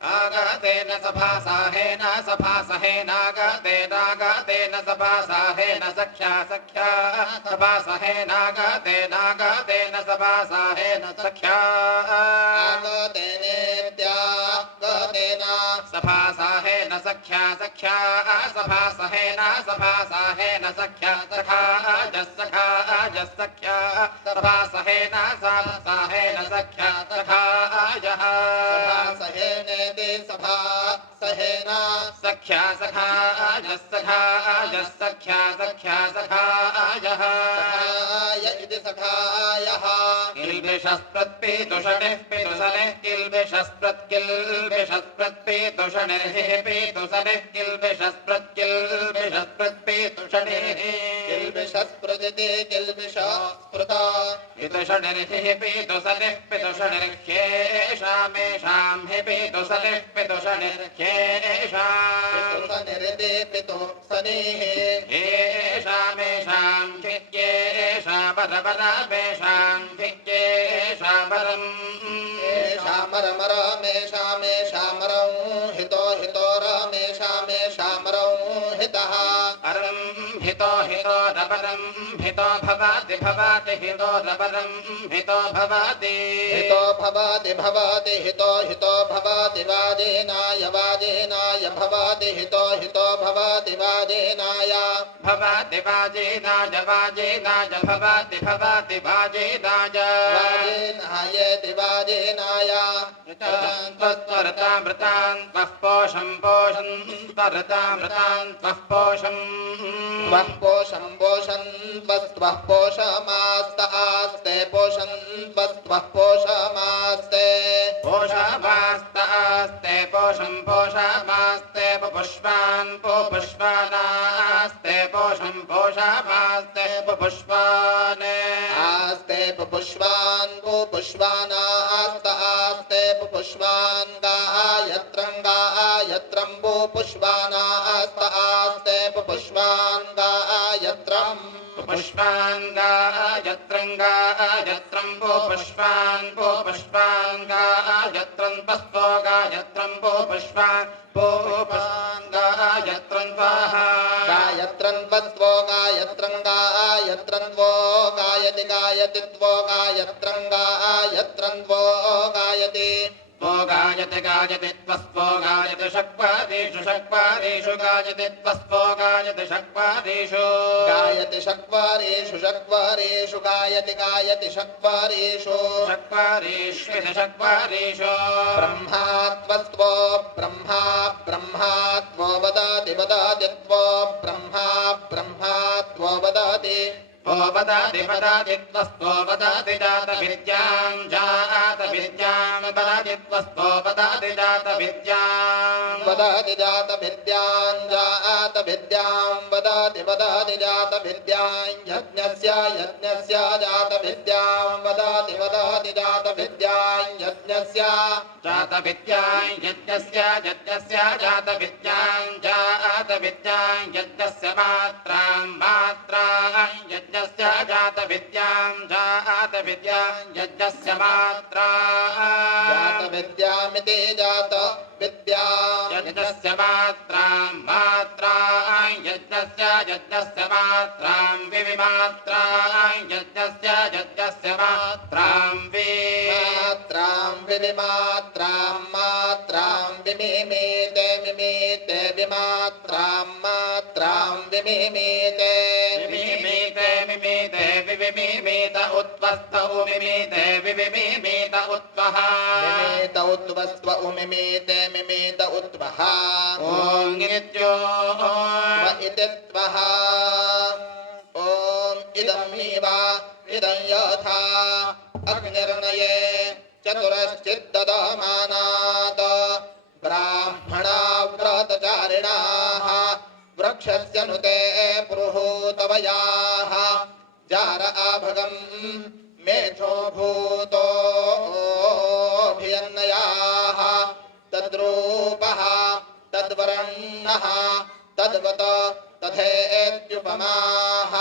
आगतेन सभासाहेन सभासहेनागतेनागतेन सभासाहेन सख्या सख्या सभासहेनागतेनागतेन सभासाहेन सख्या आगतेनेत्यागतेन सभासाहेन सख्या सख्या सभासहेन सभासाहेन सख्या सखा जस्सखा जस्सख्या सभासहेन सभासहेन सख्या सखा जः सभासहेनेति सभा सहेन सख्या सखा जस्सखा जस्सख्या सख्या सखा जः सखाय इति सखायः किल्बिषस्पत्पीतुषणिः पितुसनिः किल्बिषस्पृत्किल्बिषस्पृत्पीतुषणिर्हिः पीतुसनिः किल्बिषस्पृत्किल्बिषस्पृत्पीतुषणिः किल्बिषस्पृदिति किल्बिषस्पृता पितुषणिर्हिः पीतुसनिः पितुषणिर्ह्येषामेषां हि पीतुसनिः पितुषणिर्ह्येषाम् पितुसनिरिति पितुसनिः येषामेषां ह्येषामरमरमेषां ह्येषामरम् मेषामरमेषामेषामरं हितो हितो रमेषामेषामरं हितः अरं हितो हितो रबरं हितो भवाति भवाति हितो रबरं हितो भवाति हितो भवाति भवाति हितो हितो भवाति वाजेनाय वाजेनाय भवाति हितो हितो भवाति वाजेनाय भवाति वाजेनाय वाजेनाय भवाति भवाति वाजेनाय वाजेनायेति वाजेनाय त्वरतामृतान् त्वः पोषं पोषन् त्वरतामृतान् त्वः पोषम् त्वः पोषं पोषन् त्वस्त्वः पोषमास्त आस्ते पोषन् त्वस्त्वः पोषमास्ते पोषामास्ते पोषं पोषामास्ते पुष्पान् पुष्पानास्ते पोषं पोषामास्ते पुष्पान् आस्ते पुष्पान् पुष्पानास्त आस्ते पुष्पान् गायत्रं गायत्रं पुष्पानास्त आस्ते पुष्पान् गायत्रम् पुष्पान् गायत्रं गायत्रं पुष्पान् गायत्रं पस्पो गायत्रं पुष्पान् गायत्रं त्वाः गायत्रं वस्वो गायत्रं गायत्रं वो गायति गायति त्वो गायत्रं गायत्रं वो गायति त्वो गायति गायति त्वस्त्वो गायति शक्वादिषु शक्वादिषु गायति त्वस्त्वो गायति शक्वादिषु गायति शक्वारेषु शक्वारेषु गायति गायति शक्वारेषु शक्वादिष्विति शक्वादिषु ब्रह्मा त्वस्त्वो ब्रह्मा ब्रह्मा त्वो वदति वदति त्वो ब्रह्मा ब्रह्मा त्वो वदति त्वो वदति वदति त्वस्त्वो वदति जातविद्यां जातविद्यां वदति त्वस्त्वो वदति जातविद्यां वदति जातविद्यां जातविद्यां वदति वदति जातविद्यां यज्ञस्य यज्ञस्य जातविद्यां वदति वदति जातविद्यां यज्ञस्य जातविद्यां यज्ञस्य यज्ञस्य जातविद्यां जातविद्यां यज्ञस्य मात्रां मात्रां यज्ञस्य जातविद्यां जातविद्यां यज्ञस्य मात्रां जातविद्यामिति जातविद्या यज्ञस्य मात्रां मात्रां यज्ञस्य मात्रां विविमात्रां यज्ञस्य मात्रां मात्रां विविमात्रां मात्रां विमिमीते मिमीते विमात्रां मात्रां विमिमीते विमिमीते मिमीते विमिमीत उत्वस्त उमिमीते विमिमीत उत्वः मिमीत उत्वस्त्व उमिमीते मिमीत उत्वः ॐ नित्यो त्व इति त्वः ॐ इदं हीवा इदं यथा अग्निर्नये चतुरश्चिद्ददमानात् ब्राह्मणा व्रतचारिणाः वृक्षस्य नुते पुरुहूतवयाः जार आभगं मेषो भूतोऽभियन्नयाः तद्रूपः तद्वर्णः तद्वत् तथेत्युपमाः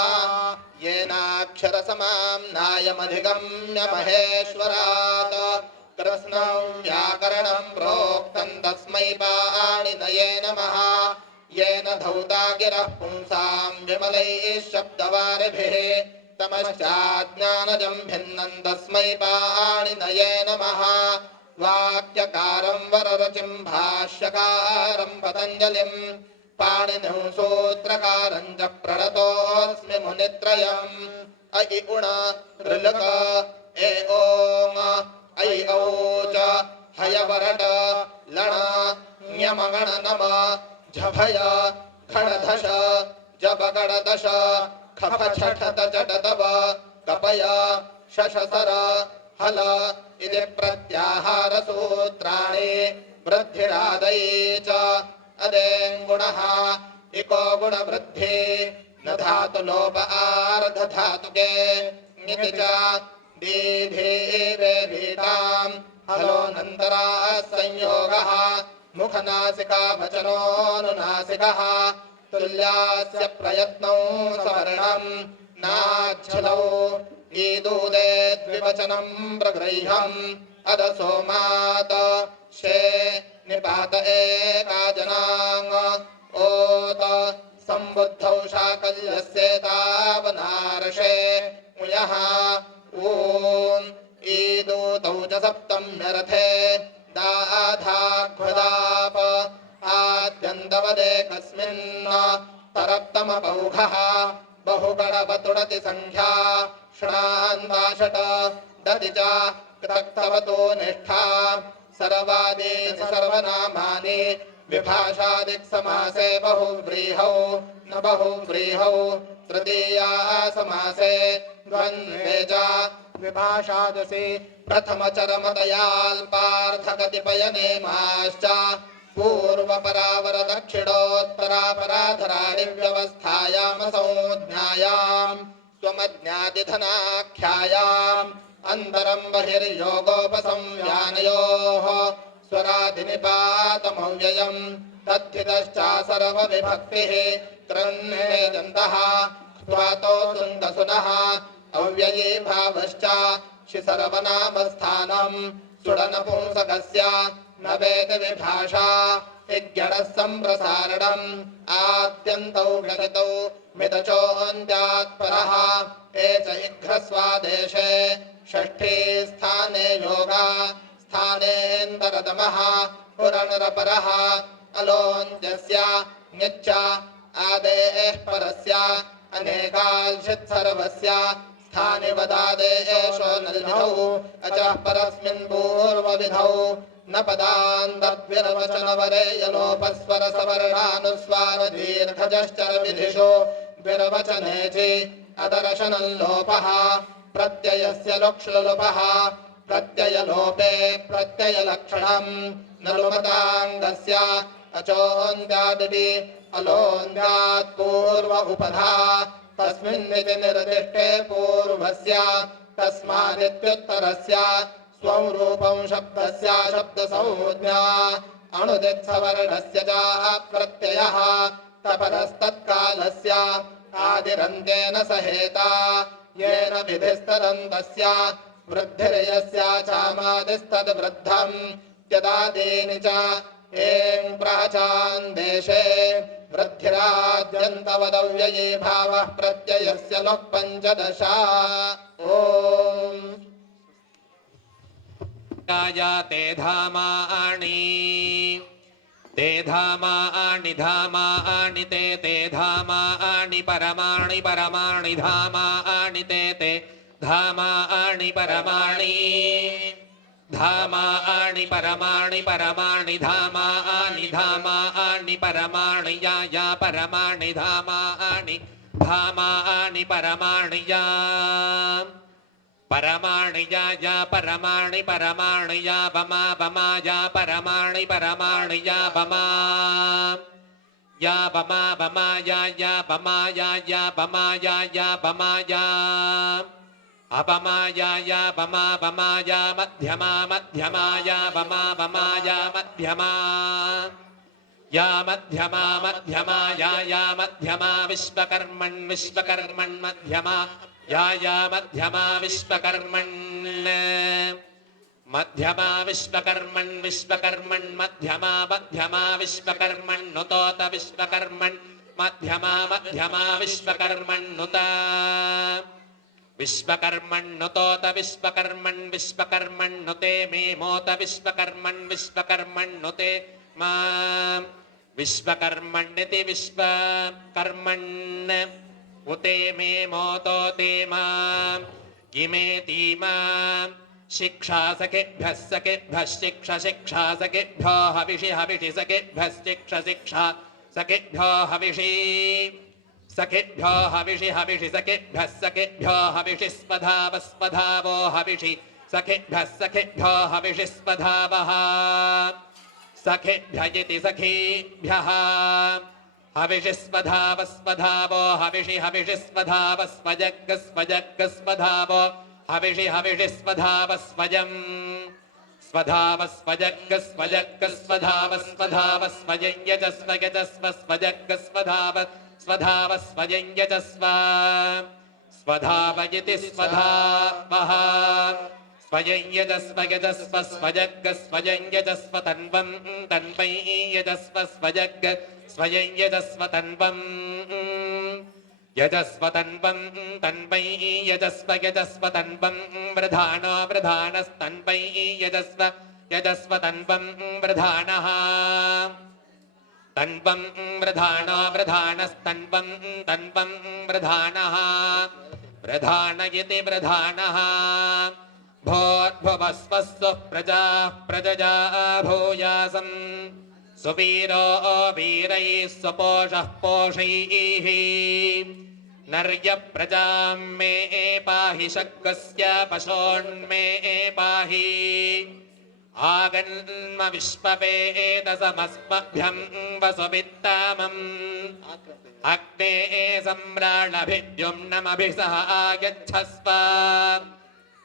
येनाक्षरसमां नायमधिगम्य महेश्वरात् कृत्स्नं व्याकरणं प्रोक्तं तस्मै पाणिनये नमः येन धौता गिरः पुंसां विमलैः शब्दवारिभिः तमश्चाज्ञानजं भिन्नं तस्मै पाणिनये नमः वाक्यकारं वररुचिं भाष्यकारं पतञ्जलिं पाणिनिं सूत्रकारं च प्रणतोऽस्मि मुनित्रयम् अयि उण ऋलक ए ओम ऐ औच हयवरट लण न्यमगण नम झभय खडधश जबगडदश खफ छठत जडदव कपय शशसर हल इति प्रत्याहारसूत्राणि वृद्धिरादये च अदेङ्गुणः इको गुणवृद्धि न धातु लोप आर्ध धातुके ङिति च दीधे भीताम् हलोऽनन्तरा संयोगः मुखनासिका वचनोऽनुनासिकः तुल्यास्य प्रयत्नौ सवर्णम् नाच्छलौ ईदूदे द्विवचनम् प्रगृह्यम् अदसोमात शे निपात एकाजनाङ् ओत सम्बुद्धौ शाकल्यस्येतावनार्षे मुयः ऊन् ईदूतौ च सप्तम्यर्थे दाधाघ्वदाप आद्यन्तवदेकस्मिन् तरप्तमपौघः बहुगणवतुडति सङ्ख्या षडान्ताषट दति च कृतक्तवतो निष्ठा सर्वादीनि सर्वनामानि विभाषादिक्समासे बहुव्रीहौ न बहुव्रीहौ तृतीया समासे द्वन्द्वे च विभाषादसि प्रथमचरमतयाल्पार्थकतिपयनेमाश्च पूर्वपरावरदक्षिणोत्तरापराधराणि व्यवस्थायामसंज्ञायाम् त्वमज्ञातिधनाख्यायाम् अन्तरं बहिर्योगोपसंयानयोः स्वराधिनिपातमव्ययम् तद्धितश्चासर्वविभक्तिः त्रन्नेजन्तः त्वातो सुन्दसुनः अव्यये भावश्च शिसर्वनामस्थानम् सुडनपुंसकस्य न वेद विभाषा इज्ञणः सम्प्रसारणम् आद्यन्तौ गणितौ मिदचोऽन्त्यात्परः ए च इघ्रस्वादेशे षष्ठे स्थाने योगा स्थानेन्दरतमः पुरनरपरः अलोन्त्यस्य ङच्च आदेः परस्य अनेकाल्षित् सर्वस्य स्थानि वदादेशो नलिधौ अचः परस्मिन् पूर्वविधौ न पदान्तद्विरवचनवरेयलोपस्वरसवर्णानुस्वार दीर्घजश्चरविधिषु द्विरवचनेचि अदर्शनल्लोपः प्रत्ययस्य लुक्ष्लुलुपः प्रत्ययलोपे प्रत्ययलक्षणम् न लुमताङ्गस्य अचोऽन्त्यादिति अलोऽन्त्यात् पूर्व उपधा तस्मिन्निति निर्दिष्टे पूर्वस्य तस्मादित्युत्तरस्य स्वं रूपं शब्दस्य शब्दसंज्ञा अणुदित्सवर्णस्य च प्रत्ययः तपरस्तत्कालस्य आदिरन्तेन सहेता येन विधिस्तदन्तस्य वृद्धिर्यस्य चामादिस्तद्वृद्धम् यदादीनि च एं प्राचान् देशे वृद्धिराद्यन्तवदव्यये भावः प्रत्ययस्य लोक् पञ्चदशा ओम् ते धामानि धामानि ते धामानि परमाणि परमाणि धामानि ते धामानि परमाणि धामानि परमाणि परमाणि धामानि परमाणि या परमाणि धामानि परमाणि या परमाणि या परमाणि परमाणि या बमा या परमाणि परमाणि या बमा या बमा या बमा या अपमा या बमा या मध्यमा या बमा या मध्यमा या मध्यमा विश्वकर्मन् मध्यमा या मध्यमा विश्वकर्मन् मध्यमा विश्वकर्मन् विश्वकर्मन् मध्यमा मध्यमा विश्वकर्मन्नुतोत विश्वकर्मन् मध्यमा मध्यमा विश्वकर्मन्नुत विश्वकर्मन्नुतोत विश्वकर्मन् विश्वकर्मन्नुते मे मोत विश्वकर्मन् विश्वकर्मन्नुते मा विश्वकर्मण्यति विश्वकर्मन् उते मे मोतो ते मा इमेति मा शिक्षा सखेभ्यः शिक्षा शिक्षा सखेभ्यो हविषि हविषि सखेभ्यः शिक्षा सखेभ्यो हविषि सखेभ्यो हविषि हविषि सखेभ्यो हविषि स्पधावस्पधावो हविषि सखेभ्यो हविषि स्पधावः सखेभ्य इति सखीभ्यः हविषि स्पधावस्पधावो हविषि हविषि स्पधावस्पजग्गस्पजग्गस्पधावो हविषि हविषि स्वधावस्वजम् स्वधावस्वजग्गस्वधावस्वधावस्वजय्यजस्वयजस्वस्वजग्गस्वधाव स्वधावस्वजय्यजस्व स्वधावयति स्वधावः स्वयञ्यजस्वयजस्वस्वजग्गस्वजय्यजस्व तन्वं तन्वय्यजस्व स्वजग्ग स्वयञ्यजस्व तन्वम् यजस्वतन्वं तन्वै यजस्व यजस्वतन्वं वृधानो वृधानस्तन्वै यजस्व यजस्वतन्वं वृधानः तन्वं वृधानो वृधानस्तन्वं तन्वं वृधानः वृधान इति वृधानः भोर्भुवस्वस्व प्रजाः प्रजजा भूयासम् सुवीरो वीरैः स्वपोषः पोषैः नर्य प्रजां मे पाहि शक्कस्य पशोन्मे पाहि आगन्म विश्ववेदसमस्मभ्यं वसुवित्तामम् अग्ने सम्राणभिद्युम्नमभिसह आगच्छस्व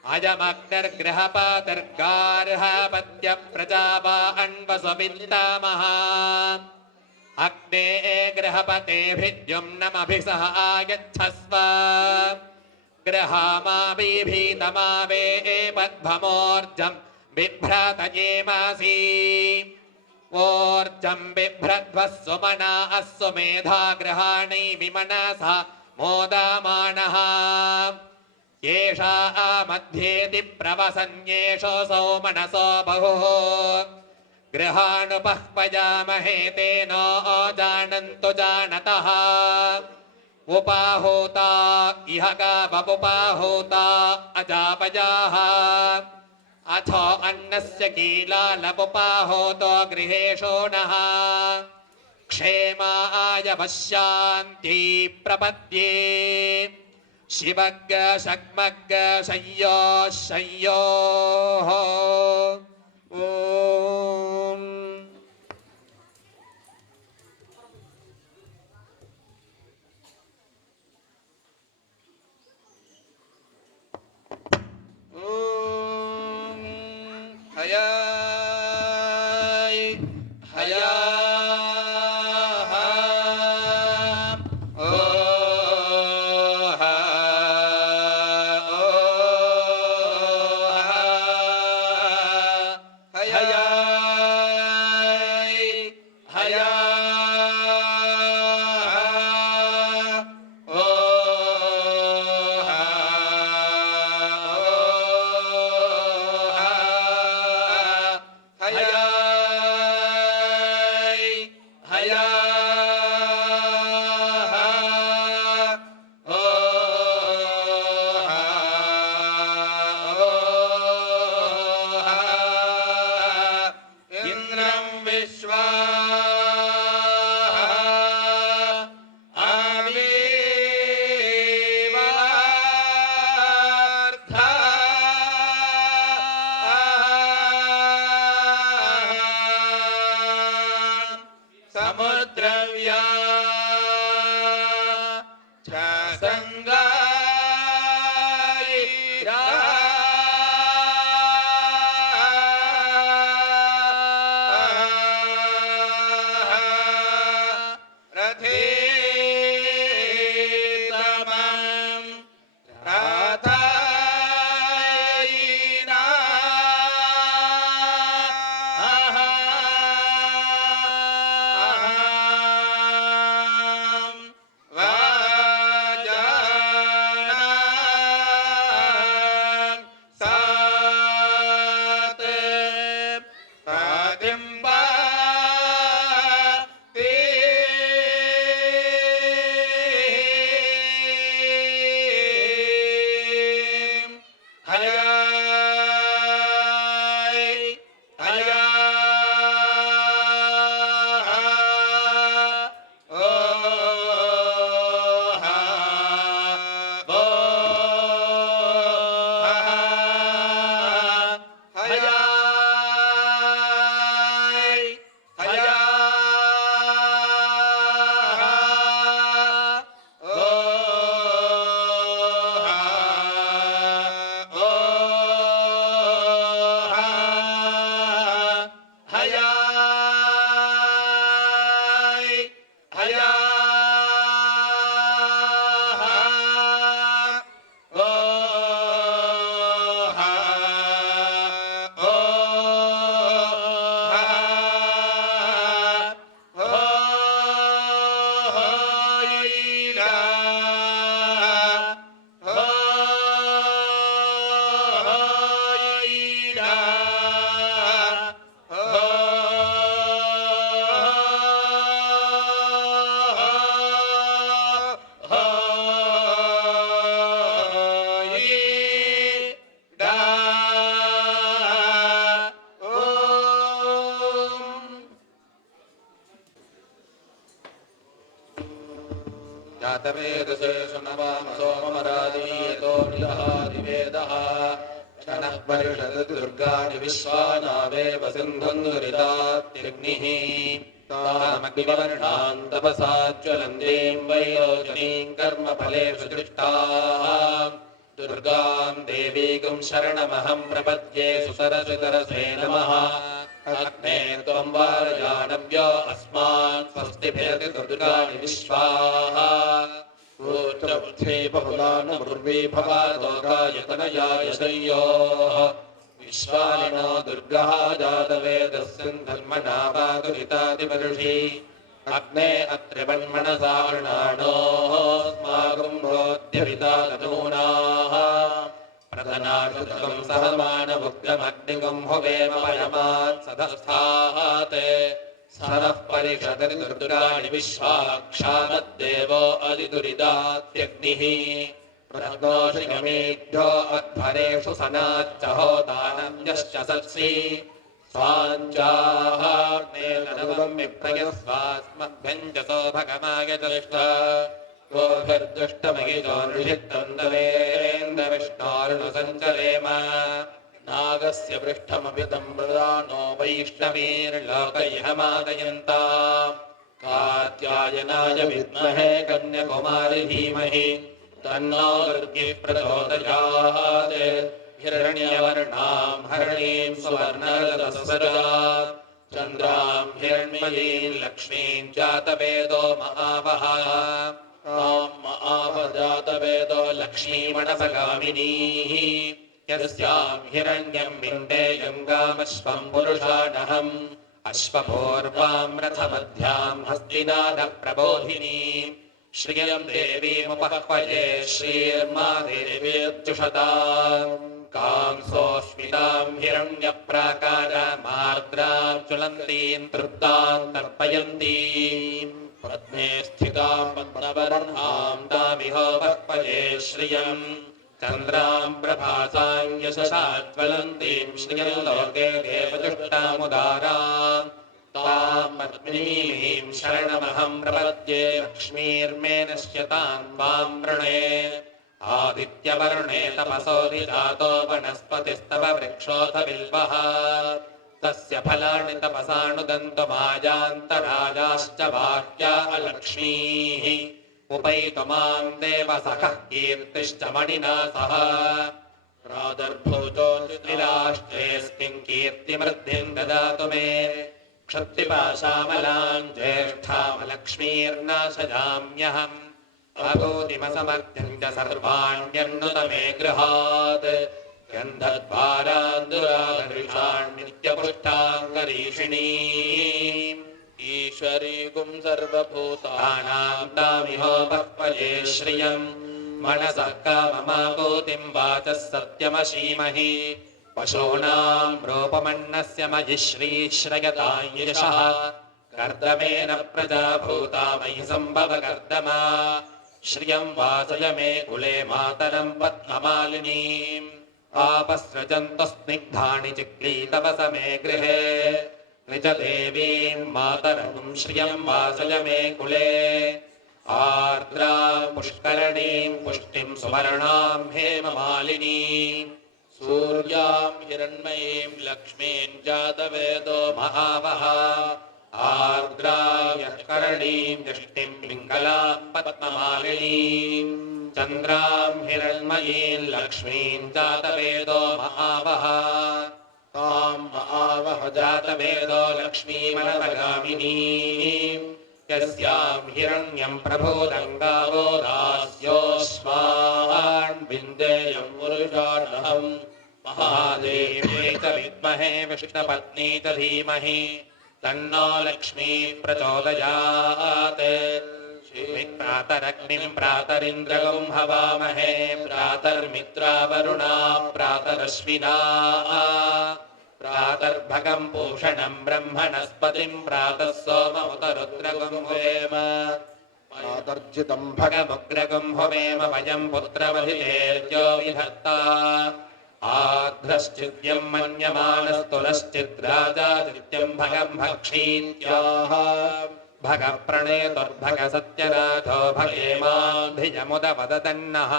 अयमग्निर्गृहपतिर्गार्हपत्यप्रजा अन्वसुवित्तामः अग्ने गृहपतेभिद्युम्नमभिसह आगच्छस्व गृहामाभिभीतमावे पद्भमोर्जं बिभ्रतयेमासि ऊर्जं बिभ्रध्वः सुमना अस्सुमेधा गृहाणि विमनसा मोदामानः येषा मध्येति प्रवसन्येषो सौमनसो बहुः गृहाणुपह्वयामहे तेनो जानन्तु जानतः उपाहूता इह गावमुपाहूता अजापजाः अथो अन्नस्य कीलालमुपाहूतो गृहेषु नः क्षेमाय पश्यान्ति प्रपद्ये शिवग्ग शग्मग्ग शय्यो शय्योः ॐ हयाय हयाः जातवेदसे सुनवाम सोममरादीयतो निदहादिवेदः क्षणः परिषदति दुर्गाणि विश्वानावेव सिन्धुं दुरितात्यग्निः तामग्निवर्णां तपसा ज्वलन्तीं वैरोचनीं कर्मफलेषु दृष्टाः दुर्गां देवीं शरणमहं प्रपद्ये सुसरसितरसे नमः अग्ने त्वं वारयानव्यो अस्मान् स्वस्ति भेति दुर्गाणि विश्वाः ऊर्ध्वबुद्धि बहुलानुर्वी भवादोगायतनयाय शय्योः विश्वानिनो दुर्गः जातवेदस्सिन्धर्मणा वातुरितादिवर्षि अग्ने अत्रिवन्मनसार्णाणोः स्मागुं भोद्यविता तनूनाः प्रधनाशुकं सहमानमुग्रमग्निगं हुवेम पयमात् सधस्थात् सरः परिषदति दुर्गाणि विश्वाक्षामद्देवो अधिदुरिदात्यग्निः प्रज्ञोषिगमेभ्यो अध्वरेषु सनाच्च होतानन्यश्च सत्सि स्वाञ्चाहाग्नेतनुगं विप्रयस्वास्मभ्यञ्जसो भगमाय दृष्ट गोभिर्दुष्टमहितो नृषित्तं दवेन्द्रविष्णोर्णुसञ्चरेम नागस्य पृष्ठमभितं मृदानो वैष्णवीर्लोकयमादयन्ता कात्यायनाय विद्महे कन्याकुमारि धीमहि तन्नो दुर्गिः प्रचोदयात् हिरण्यवर्णां हरणीं सुवर्णरजतस्सरां चन्द्रां हिरण्मयीं लक्ष्मीं जातवेदो महावः तां महावजातवेदो लक्ष्मीमणसगामिनीः यस्यां हिरण्यं विण्डेयं गामश्वं पुरुषाणहम् अश्वपूर्वां रथमध्यां हस्तिनादप्रबोधिनीं श्रियं देवीमुपह्वये श्रीर्मा देवीर्जुषतां कां सोऽस्मितां हिरण्यप्राकारामार्द्रां ज्वलन्तीं तृप्तां तर्पयन्तीं पद्मे स्थितां पद्मवर्णां तामिहोपह्वये श्रियं चन्द्रां प्रभासां यशसाज्वलन्तीं श्रियं लोके देवजुष्टामुदारां तां पद्मिनीं शरणमहं प्रपद्ये लक्ष्मीर्मे नश्यतां वां वृणे आदित्यवर्णे तपसोऽधिजातो वनस्पतिस्तव वृक्षोऽथ बिल्वः तस्य फलानि तपसानुदन्तमायान्तराजाश्च वाक्या अलक्ष्मीः उपैतुमां देवसखः कीर्तिश्च मणिना सह प्रादर्भूतोऽस्मिन् कीर्तिमृद्धिं ददातु मे क्षत्रिपाशामलां ज्येष्ठामलक्ष्मीर्नाशयाम्यहम् अभूतिमसमर्थ्यं च सर्वाण्यन्नुत मे गृहात् गन्धद्वारान्दुराधृषान्नित्यपुष्टाङ्गरीषिणीम् ईश्वरीगुं सर्वभूतानां तामिहोपह्वये श्रियं मनसः काममाभूतिं वाचः सत्यमशीमहि पशूनां रूपमन्नस्य मयि श्रीश्रयतां यशः कर्दमेन प्रजाभूता मयि सम्भव कर्दमा श्रियं वासय मे कुले मातरं पद्ममालिनीम् आपस्रजन्तस्निग्धानि चिक्लीतवस मे गृहे निजदेवीं मातरं श्रियं वासय मे कुले आर्द्रां पुष्करणीं पुष्टिं सुवर्णां हेममालिनीं सूर्यां हिरण्मयीं लक्ष्मीं जातवेदो महावः आर्द्रां यष्करणीं यष्टिं पिङ्गलां पद्ममालिनीं चन्द्रां हिरण्मयीं लक्ष्मीं जातवेदो महावः तां महावः जातवेदो लक्ष्मीमनपगामिनीं यस्यां हिरण्यं प्रभोदङ्गावो दास्योऽस्मान् विन्देयं पुरुषाणहम् महादेव्यै च विद्महे विष्णुपत्नी च धीमहि तन्नो लक्ष्मी प्रचोदयात् प्रातरग्निं प्रातरिन्द्रगं हवामहे प्रातर्मित्रावरुणा प्रातरश्विना प्रातर्भगं पूषणं ब्रह्मणस्पतिं प्रातः सोममुतरुद्रगं हुवेम प्रातर्जितं भगमुग्रगं हुवेम वयं पुत्रमधितेर्यो विधत्ता आघ्रश्चिद्यं मन्यमानस्तुलश्चिद्राजादित्यं भगं भक्षीत्याः भग प्रणेतुर्भग सत्यराधो भगेमाभिजमुदवदतन्नः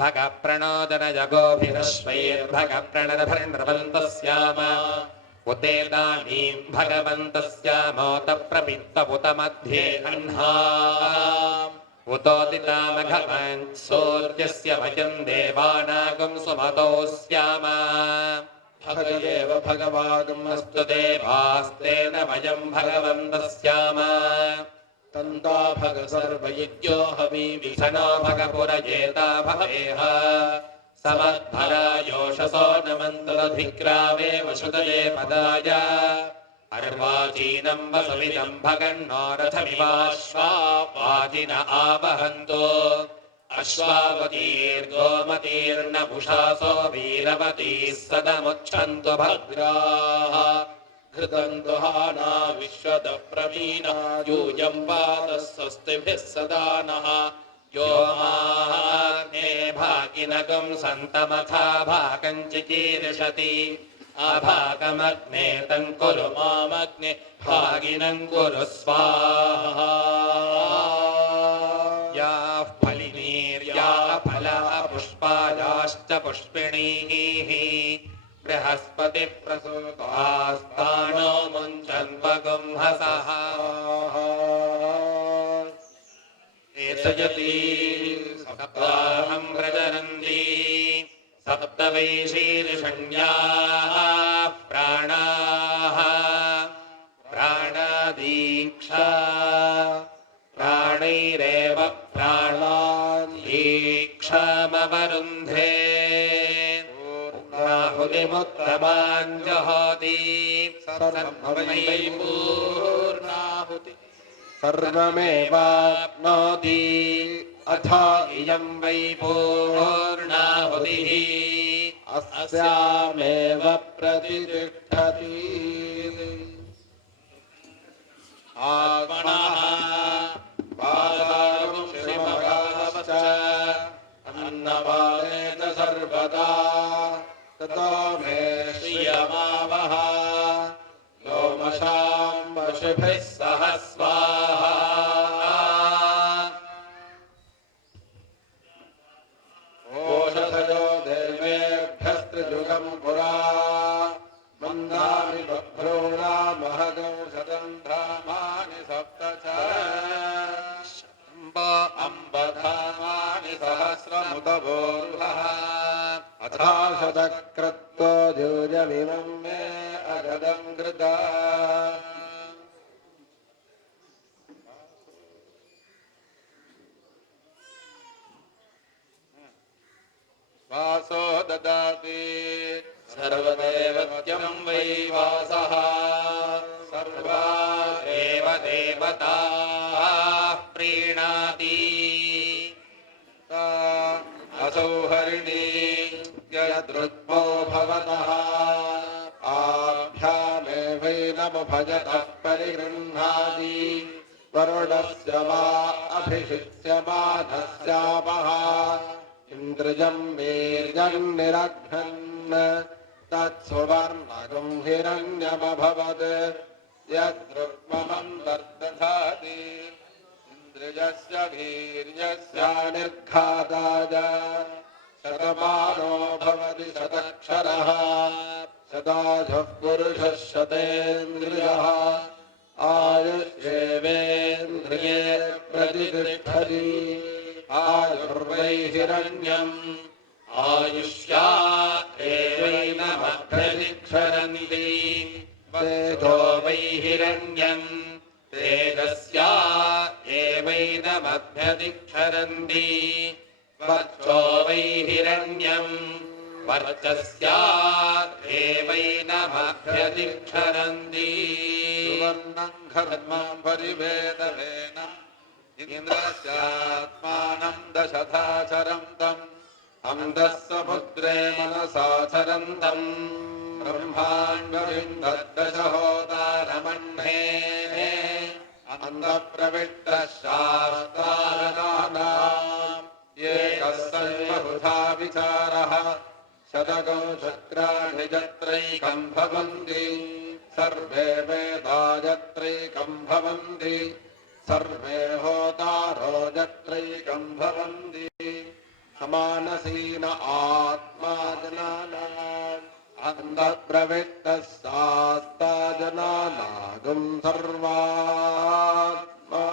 भग प्रणोदनजगोभिरश्वैर्भग प्रणरभर्णवन्तस्याम उतेदानीं भगवन्तस्यामोत प्रपित्तपुत मध्ये अह्ना उतोदितामघवन् सूर्यस्य वयं देवानागं सुमतो स्याम भगदेव भगवागमस्तु देवास्तेन वयं भगवन्तस्याम तन्ता भग सर्वयज्ञो हवीमिषणो भगपुरजेता भवेह समद्भरायोषसो नमन्तरधिक्रावे वसुदये पदाय अर्वाचीनं वसुविदं भगन्नो रथमिवाश्वावाचिन आवहन्तो अश्वावतीर्गोमतीर्नपुषासो वीरवतीः सदमुच्छन्तु भद्राः घृतन्तु हाना विश्वदप्रवीणा यूयं पादः स्वस्तिभिः सदा नः यो माग्ने भागिनगं सन्तमथा भागं चिकीर्षति अभागमग्ने तं कुरु मामग्ने भागिनं कुरु स्वाहा याः फलिनीर्याः फलः पुष्पायाश्च पुष्पिणीः बृहस्पतिप्रसूतास्तानो मुञ्चन्वगुंहसः एतयति सप्ताहं प्रचरन्ति सप्तवैशीर्षण्याः प्राणाः प्राणादीक्षा प्राणैरेव प्राणादीक्षामवरुन्धे पूर्णाहुतिमुत्तमाञ्जहोति सर्वमयि पूर्णाहुति सर्वमेवाप्नोति अथा इयं वै पूर्णाहुतिः अस्यामेव प्रतिष्ठति आत्मनः पादागं श्रीमगावश्च अन्नपानेन सर्वदा ततो मे श्रियमावह लोमशां पशुभिः सह स्वाहा ओषधयो देवेभ्यस्त्रिजुगं पुरा मन्दामि बभ्रूणा महगं शतं धामानि सप्त च अम्बधामानि सहस्रमुतवोरुहः अथा शतक्रत्वो जूजमिमं मे अगदं कृता वासो ददाति सर्वदेवत्यं वै वासः सर्वा एव देवताः प्रीणाति असौ हरिणी यदृत्मो भवतः आभ्यामेवैनमुभजतः परिगृह्णाति वरुणस्य वा अभिषिच्यमानस्यापः इन्द्रियं वीर्यं निरघ्नन् तत्सुवर्णगं हिरण्यमभवत् यद्रुक्ममन्तर्दधाति इन्द्रियस्य वीर्यस्य निर्घाताय शतमानो भवति शतक्षरः शताधः पुरुषः शतेन्द्रियः आयुष्येवेन्द्रिये प्रतिष्ठति आयुर्वै हिरण्यम् आयुष्या एवैनमभ्यतिक्षरन्ति तेजो वै हिरण्यम् तेजस्या एवैनमभ्यतिक्षरन्ति वर्चो वै हिरण्यम् वर्चस्या एवैनमभ्यतिक्षरन्ति सुवर्णं घर्मं परिवेदवेनम् इन्द्रस्यात्मानं दशथाचरन्तम् अन्तः समुद्रे मनसाचरन्तम् ब्रह्माण्डविन्दशहोतारमह्ने अन्तःप्रविष्टः शास्त्रारणानाम् एकः सर्वबुधा विचारः शतकं चक्राणि जत्रैकं भवन्ति सर्वे वेदा यत्रैकं भवन्ति सर्वे होतारो यत्रैकं भवन्ति समानसीन आत्मा जनानाम् अन्धप्रवृत्तः शास्ता जनानागं सर्वात्मा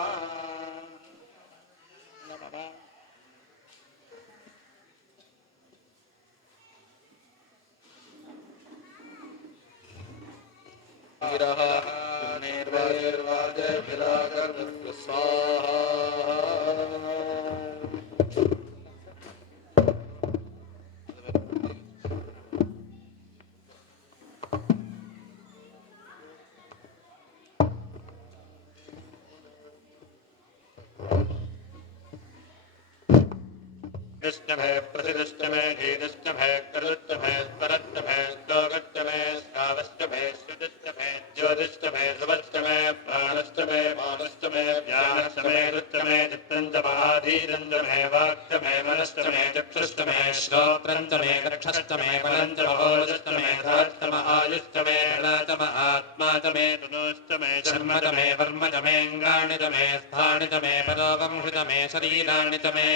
कृष्णभे प्रतिदुष्टभे धीदुष्टभे करुष्टभे परष्टभे श्लोकष्टभे श्रावष्टभे श्रुतिष्टभे ज्योतिष्टभे सुवष्टभे प्राणष्टभे मानष्टभे ज्ञानष्टभे रुष्टभे चित्तञ्चमहाधीरञ्चमे वाक्ष्टभे मनष्टभे चक्षुष्टभे श्रोत्रञ्चमे कक्षष्टमे फलञ्चमहोजष्टमे सहष्टम आयुष्टमे गणातम आत्मातमे तनोष्टमे शर्मतमे वर्मतमेऽङ्गाणि तमे स्थानि तमे परोवंशतमे शरीराणि तमे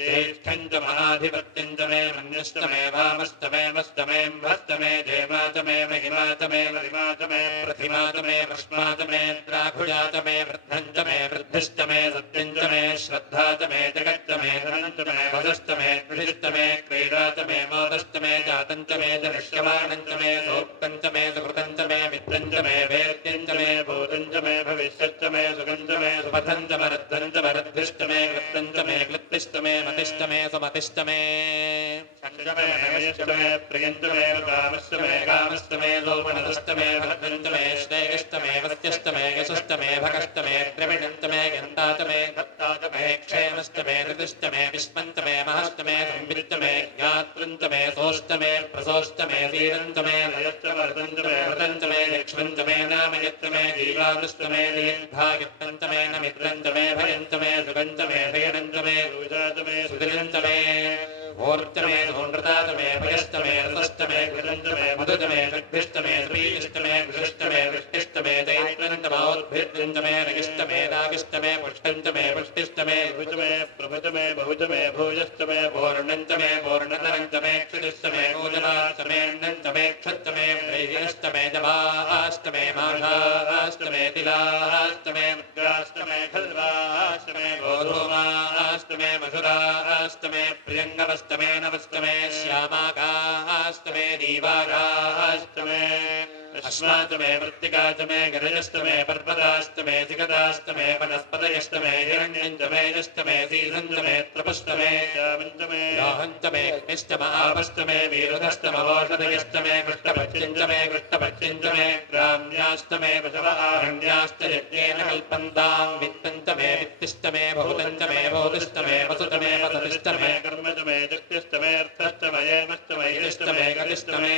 ज्येष्ठं च महाधिपत्यं च मे मन्यश्च मे वामश्च मे मश्च मे भश्च मे धेमा च मे महिमा च मे वरिमा च मे प्रतिमा च मे भस्मा च मे द्राघुजा च मे वृद्धं च मे वृद्धिश्च मे सत्यं च मे श्रद्धा च मे जगच्च मे धनं च मे वदश्च मे कृषिश्च मे क्रीडा च मे मोदश्च मे जातं च मे दृश्यमानं च मे सोक्तं च मे सुकृतं च मे मित्रं च मे वेद्यं च मे भूतं च मे भविष्यच्च मे सुखं च मे सुपथं च मरद्धं च मरद्धिश्च मे कृतं च मे क्लिप्तिश्च मे मतिष्ठ मे सुमतिष्ठ मे छन्दश्च मे नमयश्च मे प्रियञ्च मे कामश्च मे कामश्च मे लोमनश्च मे भद्रञ्च मे श्रेयश्च मे वस्त्यश्च मे यशश्च मे भगश्च मे द्रविणञ्च मे गन्ता च मे दत्ता च मे क्षेमश्च मे ऋतिश्च मे विश्वञ्च मे महश्च मे संविच्च मे ज्ञातृञ्च मे सोश्च मे प्रसोश्च मे धीरञ्च मे लयश्च मर्दञ्च मे व्रतञ्च मे यक्ष्मञ्च मे नामयश्च मे जीवानुश्च मे दीर्घायुक्तञ्च मे नमित्रञ्च मे भयञ्च मे सुगञ्च मे धीरञ्च मे मे सुदिनञ्च मे ओर्च मे सोनृताच मे भयश्च मे रतश्च मे घृतञ्च मे मधुच मे षड्भिश्च मे श्रीयश्च मे घृष्ट मे वृष्टिश्च मे दैत्रञ्च मौद्भिर्यञ्च मे रगिश्च मे नागिश्च मे पुष्टञ्च मे पुष्टिश्च मे भुज मे प्रभुज मे बहुज मे भूयश्च मे पूर्णञ्च मे पूर्णतरञ्च मे क्षुतिश्च मे पूजनाश्च मे अन्नञ्च मे क्षच्च मे त्रैयश्च मे जवाश्च मे माषाश्च मे तिलाश्च मे मुद्राश्च मे खल्वाश्च मे गोधूमाश्च मे मधुराश्च मे प्रियङ्गवश्च मे नवश्च मे श्यामाकाश्च मे दीवाकाश्च मे अश्वाच मे मृत्तिका च मे गरजश्च मे पर्वताश्च मे जिगदाश्च मे वनस्पतयश्च मे हिरण्यञ्च मे यश्च मे सीधञ्च मे त्रपश्च मे श्यामञ्च मे राहञ्च मे अग्निश्च महावश्च मे वीरुधश्च मवोषधयश्च मे कृष्णपक्षिञ्च मे कृष्णपक्षिञ्च मे ग्राम्याश्च मे पशवारण्याश्च यज्ञेन कल्पन्तां वित्तञ्च मे वित्तिश्च मे भूतञ्च मे भूतिश्च मे वसुत मे वसतिश्च मे कर्मच मे जक्तिश्च मे अर्थश्च मे येमश्च मे हिरिश्च मे गतिश्च मे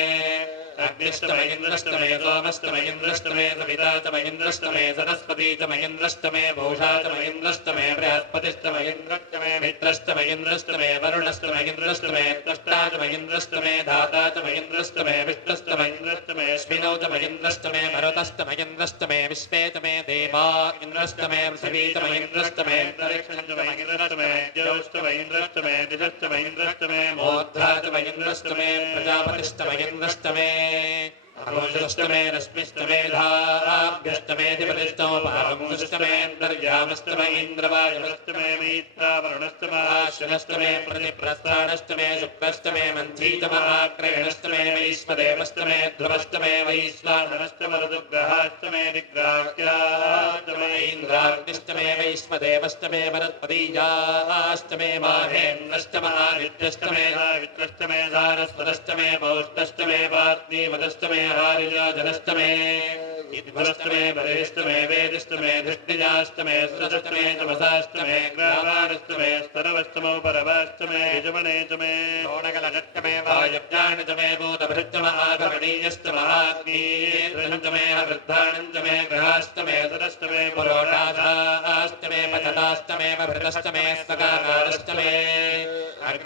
अग्निश्च मे इन्द्रश्च मे सोमश्च मे इन्द्रश्च मे सविता च मे इन्द्रश्च मे सरस्वती च मे इन्द्रश्च मे भूषा च मे इन्द्रश्च मे बृहस्पतिश्च मे इन्द्रश्च मे मित्रश्च मे इन्द्रश्च मे वरुणश्च मे इन्द्रश्च मे त्वष्टा च मे इन्द्रश्च मे धाता च मे इन्द्रश्च मे विष्णुश्च मे इन्द्रश्च मे अश्विनौ च मे इन्द्रश्च मे मरुतश्च मे इन्द्रश्च मे विश्वे च मे देवा इन्द्रश्च मे पृथिवी च मे इन्द्रश्च मे अन्तरिक्षं च मे इन्द्रश्च मे ज्योश्च मे इन्द्रश्च मे दिशश्च मे इन्द्रश्च मे मोद्धा च मे इन्द्रश्च मे प्रजापतिश्च मे इन्द्रश्च मे अघोषश्च मे रश्मिश्च मे धाराभ्यश्च मेऽधिपतिश्चोपागमुश्च मे अन्तर्यामश्च मे इन्द्रवायुश्च मे मैत्रावरुणश्च महाश्वनश्च मे प्रतिप्रस्थानश्च मे शुक्रश्च मे मन्थी च महाक्रयणश्च मे वैश्वदेवश्च मे ध्रुवश्च मे वैश्वानरश्च मरुदुग्रहाश्च मे दिग्राह्याश्च मे इन्द्राग्निश्च मे वैश्वदेवश्च मे मरुत्पदीजाश्च मे माहेन्द्रश्च महादित्यश्च मे सावित्रश्च मे सारस्वतश्च मे पौष्टश्च मे पार्थिवश्च मे हारिजाजनश्च मे इन्द्रश्च मे बलिश्च मे वेदिश्च मे धृष्टिजाश्च मे सुरश्च मे तमसाश्च मे ग्रामाश्च मे स्तरवश्च मे परवाश्च मे यजमने च मे रोणकलश्च मे वायव्यान् च मे भूतभृश्च महाभरणीयश्च महाग्नीश्च मे वृद्धानञ्च मे ग्रहाश्च मे सुरश्च मे पुरोडाश्च मे पचताश्च मे भृतश्च मे सकाकारश्च मे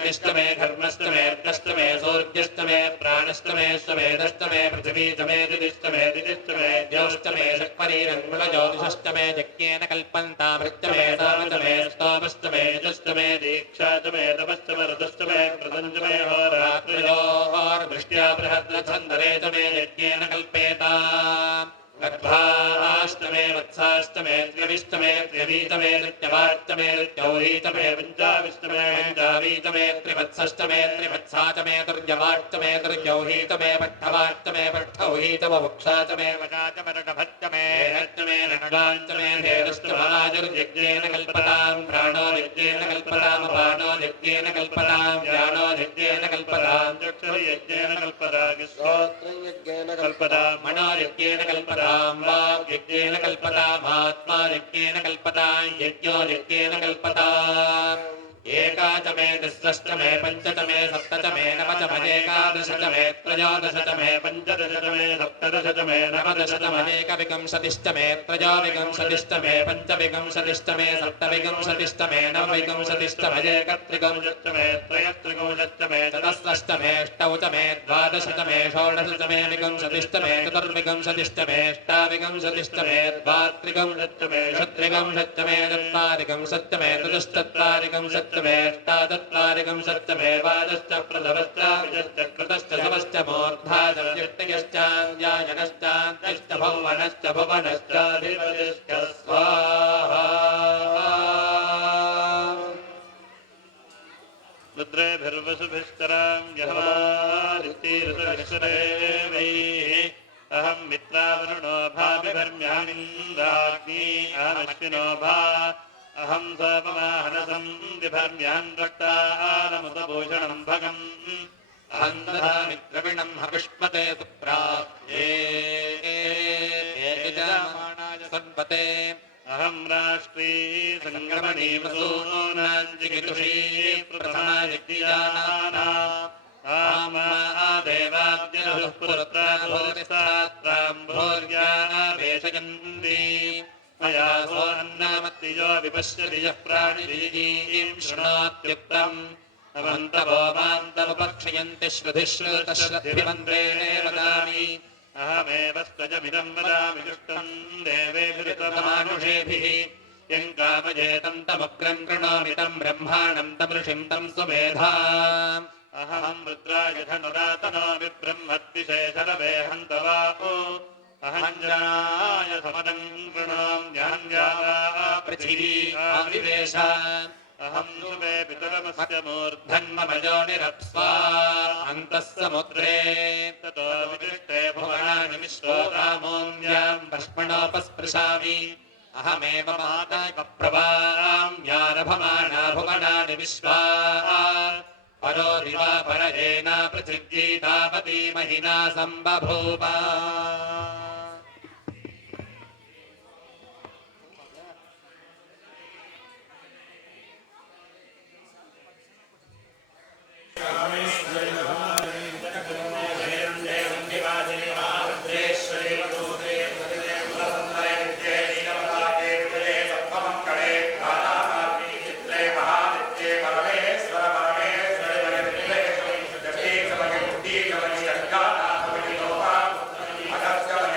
अग्निष्टमे धर्मष्टमे अर्कष्टमे सूर्यष्टमे प्राणष्टमे स्वमेधष्टमे पृथिवीष्टमे दिदिष्टमे द्यौष्टमे शक्परीरङ्गुल ज्योतिषष्टमे यज्ञेन कल्पन्तामृष्टमे सामष्टमे स्तोमष्टमे यजुष्टमे दीक्षाष्टमे तपष्टमे ऋतुष्टमे कृतञ्जमे होरात्रयोर्दृष्ट्या बृहद्रथन्दरे च मे यज्ञेन कल्पेताम् गर्भाष्टमे वत्साष्टमे त्र्यविष्टमे त्र्यवीतमे तृतीयवाष्टमे तृतीयौहीतमे पञ्चाविष्टमे पञ्चावीतमे त्रिवत्सष्टमे त्रिवत्साचमे तुर्यवाष्टमे तुर्यौहीतमे पट्ठवाष्टमे पट्ठौहीतमवक्षाचमे वशाचमरणभट्टमे रट्टमे रणगाञ्चमे धेरष्टमाजुर्यज्ञेन कल्पताम् प्राणो यज्ञेन कल्पताम् अपानो यज्ञेन कल्पताम् व्यानो यज्ञेन कल्पताम् चक्षुर्यज्ञेन कल्पताम् श्रोत्रयज्ञेन कल्पताम् मनो यज्ञेन कल्पताम् वाक् यज्ञेन कल्पतामात्मा यज्ञेन कल्पताम् यज्ञो यज्ञेन कल्पताम् एकादशमे तिस्रष्टमे पञ्चदशमे सप्तदशमे नवदशमे एकादशतमे त्रयोदशतमे पञ्चदशतमे सप्तदशतमे नवदशतमे एकविंशतिष्टमे त्रयोविंशतिष्टमे पञ्चविंशतिष्टमे सप्तविंशतिष्टमे नवविंशतिष्टमे एकत्रिंशत्तमे त्रयत्रिंशत्तमे चतुस्रष्टमे अष्टौतमे द्वादशतमे षोडशतमे विंशतिष्टमे चतुर्विंशतिष्टमे अष्टाविंशतिष्टमे द्वात्रिंशत्तमे षट्त्रिंशत्तमे चत्वारिंशत्तमे चतुश्चत्वारिंशत्तमे अष्टाचत्वारिंशत्तमे द्वादश्च प्रथमश्च कृतश्च समश्च मूर्धाश्च भुवनश्च भुवनश्चाधिपतिश्च स्वाहा रुद्रेभिर्वसुभिस्तरां यहमादित्यैर्षरेवैः अहं मित्रावरुणो भाविभर्म्यानिन्द्राग्नी अहमश्विनो भा अहं सोपमाहनसं बिभर्म्यान् रक्तारमुतभूषणं भगम् अहं दधामि द्रविणं हविष्मते सुप्राप्ये यजमानाय सन्पते अहं राष्ट्री सङ्गमणी वसूनाञ्जिगितुषी प्रथमायज्ञानानाम् देवाब्जः पुरत्राभूतिस्तात्रां भूर्यावेशयन्ति मया सोऽन्नमत्तिजो विपश्यति यः प्राणिरीं शृणोत्युक्तम् अवन्तवो मान्तमुपक्षयन्ति श्रुतिश्रुतश्रद्धिमन्त्रेणे वदामि अहमेव स्वजमिदं वदामि दुष्टं देवेभिरुतमानुषेभिः यं कामयेतं तमुग्रं कृणोमि तं ब्रह्माणं तमृषिं तं सुमेधाम् अहं रुद्राय धनुरातनोमि ब्रह्मद्विशेषरवेहन्तवाहो अहञ्जनाय समदं कृणोम्यहञ्जावा पृथिवी आविवेश अहं सुवे पितरमस्य मूर्धन्ममयोनिरप्स्वा अन्तः समुद्रे ततो विदृष्टे भुवनानि विश्वो रामोऽन्यां भस्मणोपस्पृशामि अहमेव माता प्रभां यारभमाना भुवनानि विश्वा परो दिवा परजेन पृथिव्यै तावती महिना सम्बभूव Agastya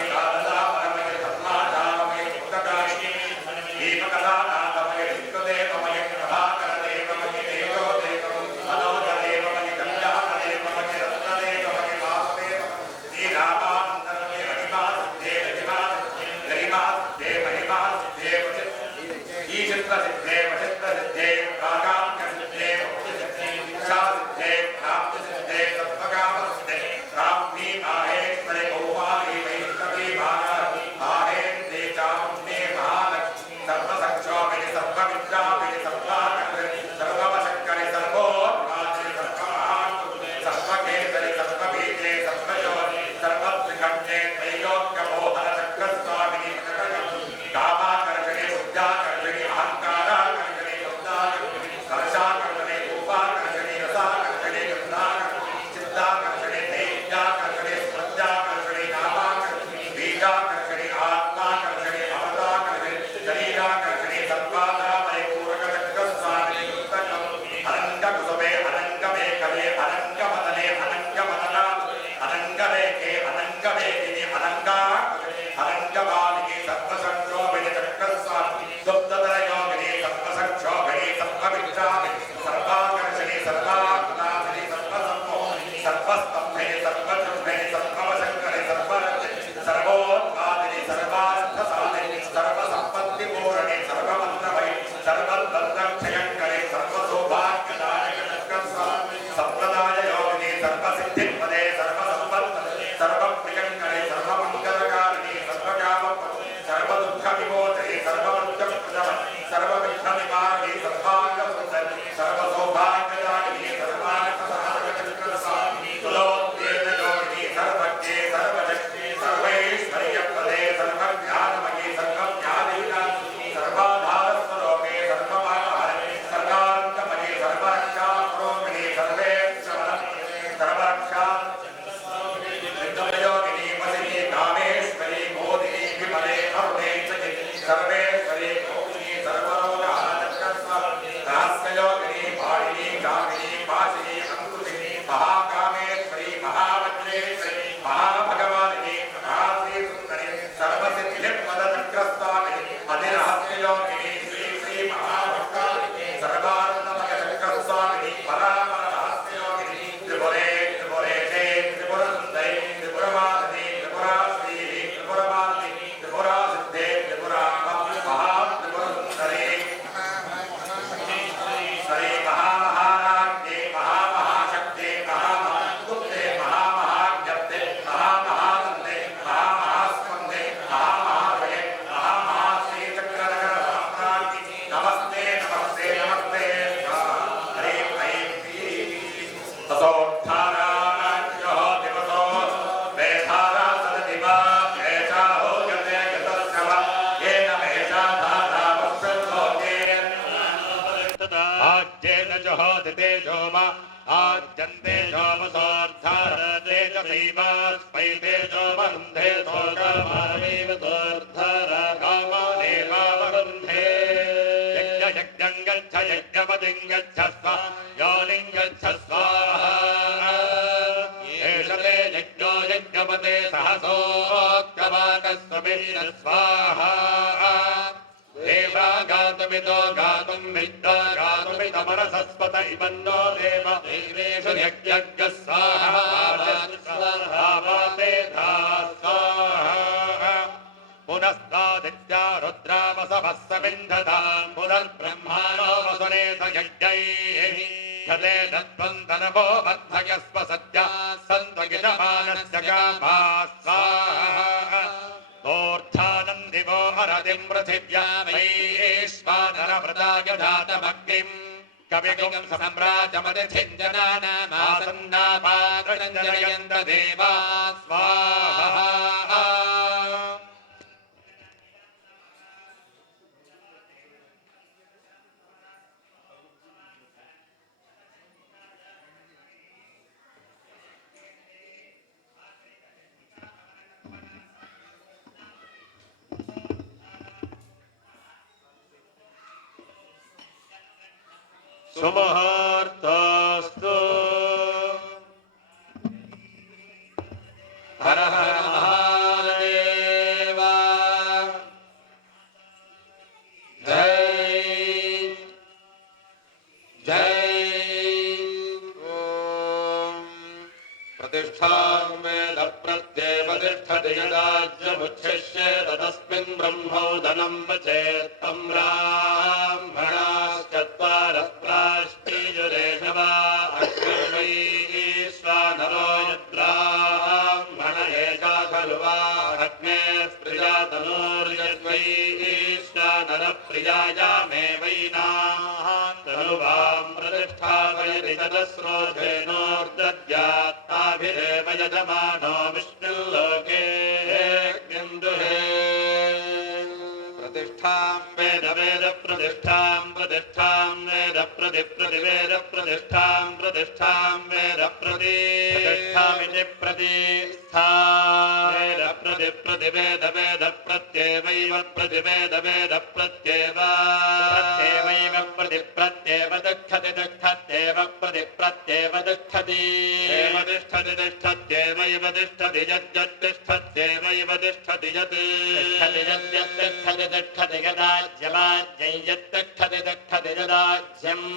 जुहोति तेजो वा आद्यन्ते जोमसोर्धारते च दैवास्मै तेजो वरुन्धे सोकामानेव सोर्धार कामानेवावरुन्धे यज्ञं गच्छ यज्ञपतिं गच्छ स्वा योनिं गच्छ स्वाहा एष ते यज्ञो यज्ञपते सहसोऽक्कवाकस्वभिः स्वाहा देवागातुमितो गातुं विद्वा गातुमितमनसस्पत इमन्नो देव देवेषु यज्ञः स्वाहा वाते स्वाहा पुनस्तादित्या रुद्रावसवः सविन्धताम् पुनर्ब्रह्माणो वसुनेत यज्ञैः यते दत्वन्तनवो वर्धयस्व सद्या सन्त्वगिजमानस्य कामा स्वाहा ोर्धानन्दिवो हरतिं पृथिव्या वैश्वानरव्रतायधातमग्निम् कविगुं सम्राजमतिथिञ्जनानामासन्नापात्रञ्जनयन्त देवा स्वाहा सुमुहूर्तोऽस्तु हर हर महादेव जय जय ॐ प्रतिष्ठां वेद प्रत्येवतिष्ठति यदाज्यमुच्छिष्ये तस्मिन् ब्रह्मोदनं वचेत् तं ब्राह्मणाश्चत्वारः प्राश्चीयुरेषवा अग्निर्वैश्वानरो यद्ब्राह्मण एषा खलु वा अग्नेस्प्रियातनूर्यद्वैश्वानरप्रियायामेवैनाः तनुवां प्रतिष्ठापयति तदस्रोधेनोर्दद्यात्ताभिरेव यजमानो विष्णुलोके प्रतिष्ठां वेद वेद प्रतिष्ठां प्रतिष्ठां वेद प्रतिवेद प्रतिष्ठां प्रतिष्ठां वेद प्रतिष्ठामिति प्रतिष्ठा वेद प्रतिवेद वेद प्रत्येवैव प्रतिवेद वेद प्रत्येवैव प्रतिप्रत्येव दुःखति दुःखत्येव प्रतिप्रत्येव दुःखति एव तिष्ठति तिष्ठत्येवैव तिष्ठति यद्यत्तिष्ठत्येवैव तिष्ठति यत् तिष्ठति यद्यत्तिष्ठति तिष्ठति यदाज्यमाज्ञै यत्तिष्ठति तिष्ठति यदाज्यम्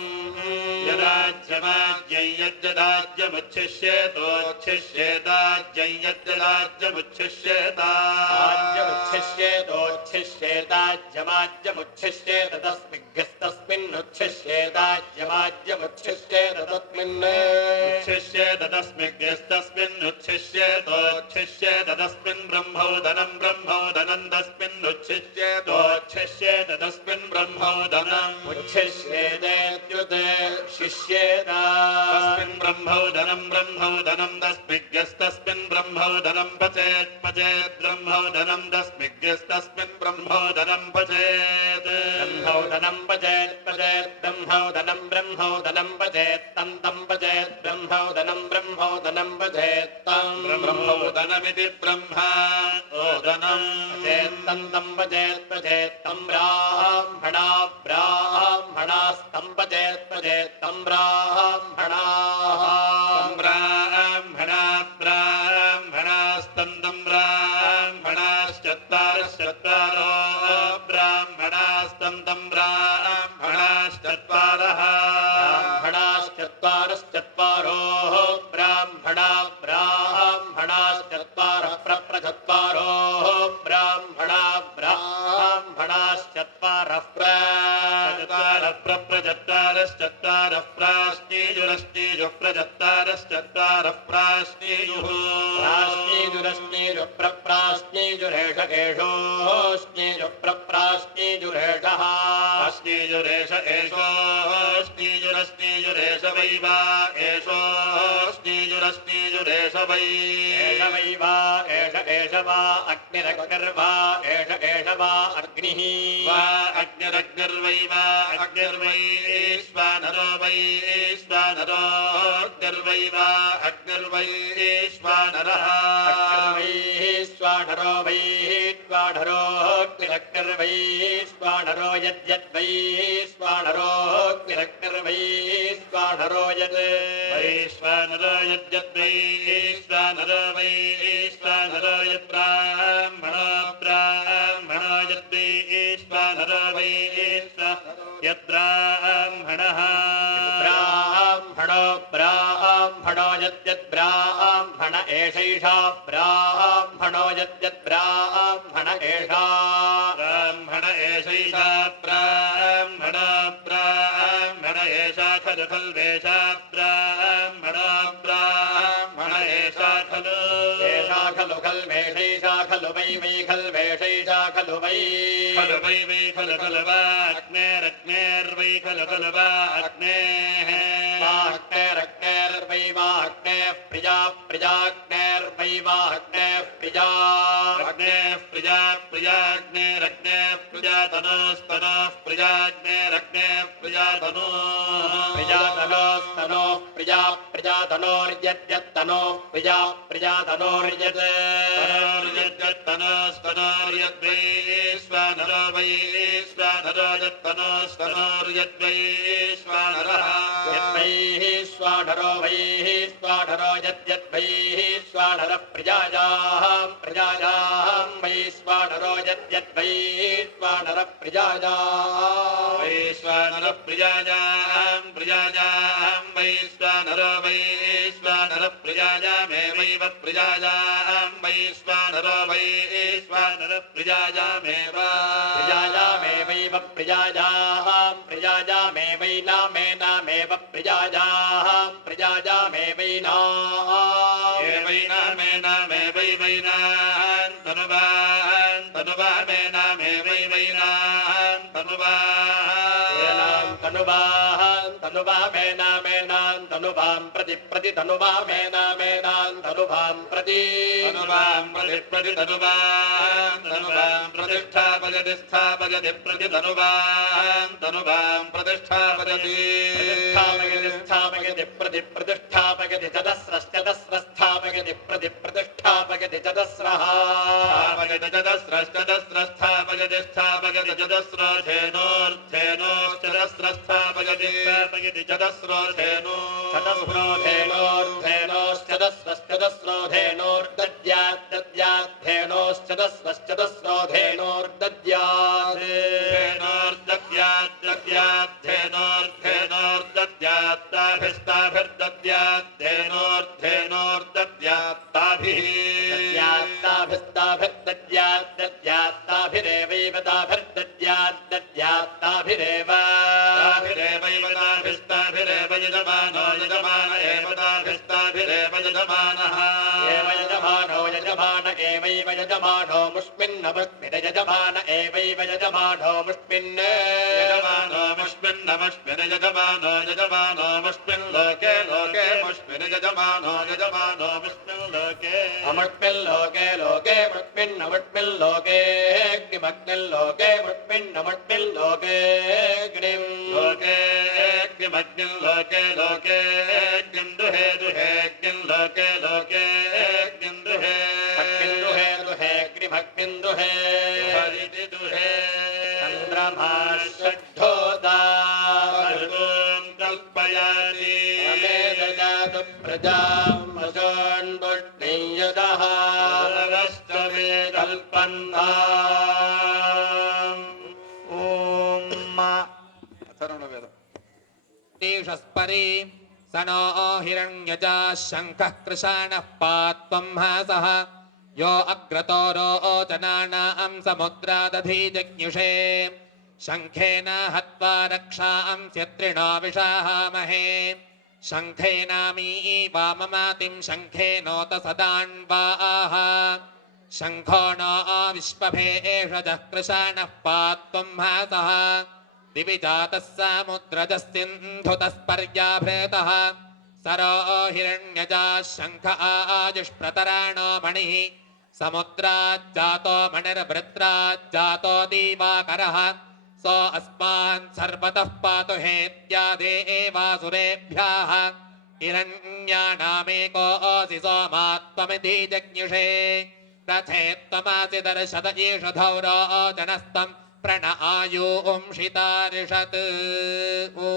यदाज्यमाज्ञै यद्यदाज्यमुच्छिष्येतोच्छिष्येताज्ञै यद्यदाज्यमुच्छिष्येताज्यमुच्छिष्येताज्यमाज्यमुच्छिष्येत तस्मिग्स्तस्मिन्नुच्छिष्येताज्यमाज्यमुच्छिष्येत तस्मिन् उच्छिष्येत तस्मिग्स्तस्मिन्नुच्छिष्येतोच्छिष्येत तस्मिन् ब्रह्मोदनं ब्रह्मोदनं तस्मिन्नुच्छिष्येतोच्छिष्येत तस्मिन् ब्रह्मोदनम् उच्छिष्येतेत्युत शिष्येता तस्मिन् ब्रह्मोदनं ब्रह्मोदनं तस्मिग्स्तस्मिन् ब्रह्मोदनं पचेत् पचेत् ब्रह्मोदनं तस्मिग्स्तस्मिन् ब्रह्मोदनं पचेत् ब्रह्मोदनं पचेत् पचेत् ब्रह्मोदनं ब्रह्मोदनं पचेत् तं तं पचेत् ब्रह्मोदनं ब्रह्मोदनं पचेत् तं ब्रह्मोदनमिति ब्रह्मोदनं पचेत् तं तं पचेत् पचेत् तं ब्राह्मणा ब्राह्मणास्तं पचेत् पचेत् तं ब्राह्मणाः ब्राह्मणा ब्राह्मणास्तं तं ब्राह्मणाश्चत्वारश्चत्वारो ब्राह्मणास्तं तं ब्राह्मणाश्चत्वारः ब्राह्मणाश्चत्वारश्चत्वारो ब्राह्मणा ब्राह्मणाश्चत्वारः प्रप्रचत्वारो ब्राह्मणा ब्राह्मणाश्चत्वारः प्रप्रचत्वारश्चत्वारः प्राश्नीजुरश्नीजुः प्रचत्वारश्चत्वारः प्राश्नीजुः प्राश्नीजुरश्नीजुः प्रप्राश्नीजुरेष एषोश्नीजुः प्रप्राश्नीजुरेषः अश्नीजुरेष एषोश्नीजुरश्नीजुरेष वैवा एषोश्नीजुरश्नीजुरेष वै एष वैवा एष एष वा अग्निरग्निर्वा एष एष वा अग्निः वा अग्निरग्निर्वै वा अग्निर्वैश्वानरो वैश्वानरोऽग्निर्वै वा अग्निर्वैश्वानरः अग्निर्वैश्वानरो वैश्वानरोऽग्निरग्निर्वैश्वानरो यद्यद्वैश्वानरोऽग्निरग्निर्वैश्वानरो यद् वैश्वानरो यद्यद्वैश्वानरो वैश्वानरो यद्ब्राह्मणो ब्राह्मणो यद्वैश्वानरो यद्ब्राह्मणः ब्राह्मणो ब्राह्मणो यद्यद्ब्राह्मण एषैषा ब्राह्मणो यद्यद्ब्राह्मण एषा ब्राह्मण एषैषा ब्राह्मण ब्राह्मण एषा खलु खल्वेषा ब्राह्मण ब्राह्मण एषा खलु खल्वेषैषा खलु वै वै खल्वेषैषा खलु वै वै खलु खलु वा अग्नेरग्नेर्वै खलु खलु वा अग्नेः वाग्नेरग्नेर्वै वाग्नेः प्रिया प्रियाग्नेर्वै वाग्नेः प्रिया अग्नेः प्रिया प्रियाग्नेरग्नेः प्रियातनोस्तनोः प्रियाग्नेरग्नेः प्रियातनोः प्रियातनोस्तनोः प्रिया प्रियातनोर्यद्यत्तनोः प्रिया प्रियातनोर्यद् तनोस्तनोर्यद्वैश्वानरो वैश्वानरो यत्तनोस्तनोर्यद्वैश्वानरः यद्वैश्वानरो वैश्वानरो यद्यद्वैश्वानरः प्रजायाः वैश्वानरो यद्यद्वैश्वानरः प्रजायाः वैश्वानरः प्रजायां वैश्वानरो वैश्वानरः प्रजायामेवैव प्रजायां वैश्वानरो वैश्वानरः प्रजायामेव प्रजायामेवैव प्रजायामेवैनामेनामेव प्रजायामेवैना एवैनामेनामेवैवैनान् तनुवामेनामेवैवैनान् तनुवामेनामेनान् तनुवां प्रति तनुवामेनामेनान् तनुवां प्रति तनुवां प्रतिष्ठापयति स्थापयति प्रति तनुवां प्रतिष्ठापयति स्थापयति प्रति प्रतिष्ठापयति चतस्रश्चतस्रस्थापयति प्रति प्रतिष्ठापयति चतस्रः चतस्रस्थापयति स्थापयति चतस्रोधेनोर्धेनोश्चतस्रस्थापयति स्थापयति ताभिरेव यजमानो यजमान एव ताभिरेव यजमानः एव यजमानो यजमान एवैव यजमानो मुष्मिन्नमुष्मिन् यजमान एवैव यजमानो मुष्मिन् यजमानो मुष्मिन्नमुष्मिन् यजमानो यजमानो मुष्मिन् लोके लोके मुष्मिन् यजमानो यजमानो मुष्मिन् लोके अमुष्मिन् लोके मुष्मिन्नमुष्मिन् लोके किमग्निन् लोके मुष्मिन्नमुष्मिन् लोके अग्निं लोके किमग्निं लोके लोके दुहे दुहे अग्निं लोके लोके दुहे अग्निं दुहे हरिति दुहे चन्द्रमा षड्ढोदा कल्पयाति अमेदजातु प्रजाम् अजोन्पुष्टिं यदः रवस्तमे कल्पन्ताम् तेषस्परे स नो हिरण्यजा शङ्खः कृशानः पात्वं हासः यो अग्रतो रोचनानां समुद्रादधीजज्ञुषे शङ्खेन हत्वा रक्षां स्यत्रिणो विषाहामहे शङ्खेनामी वाममातिं शङ्खेनोत सदान्वाः शङ्खो नो विश्वभे एषजः कृशानः पात्वं हासः दिवि जातः समुद्रजस्सिन्धुतस्पर्याभृतः सरो हिरण्यजा शङ्ख आजुष्प्रतराणो मणिः समुद्राज्जातो मणिर्वृत्राज्जातो दीवाकरः सो अस्मान् सर्वतः पातु हेत्यादेवासुरेभ्यः हिरण्यानामेकोऽसि सोमात्वमिति जज्ञुषे रथेत्वमासि दर्शत ईषधौरो जनस्तं प्रण आयुंषितारिषत्। ॐ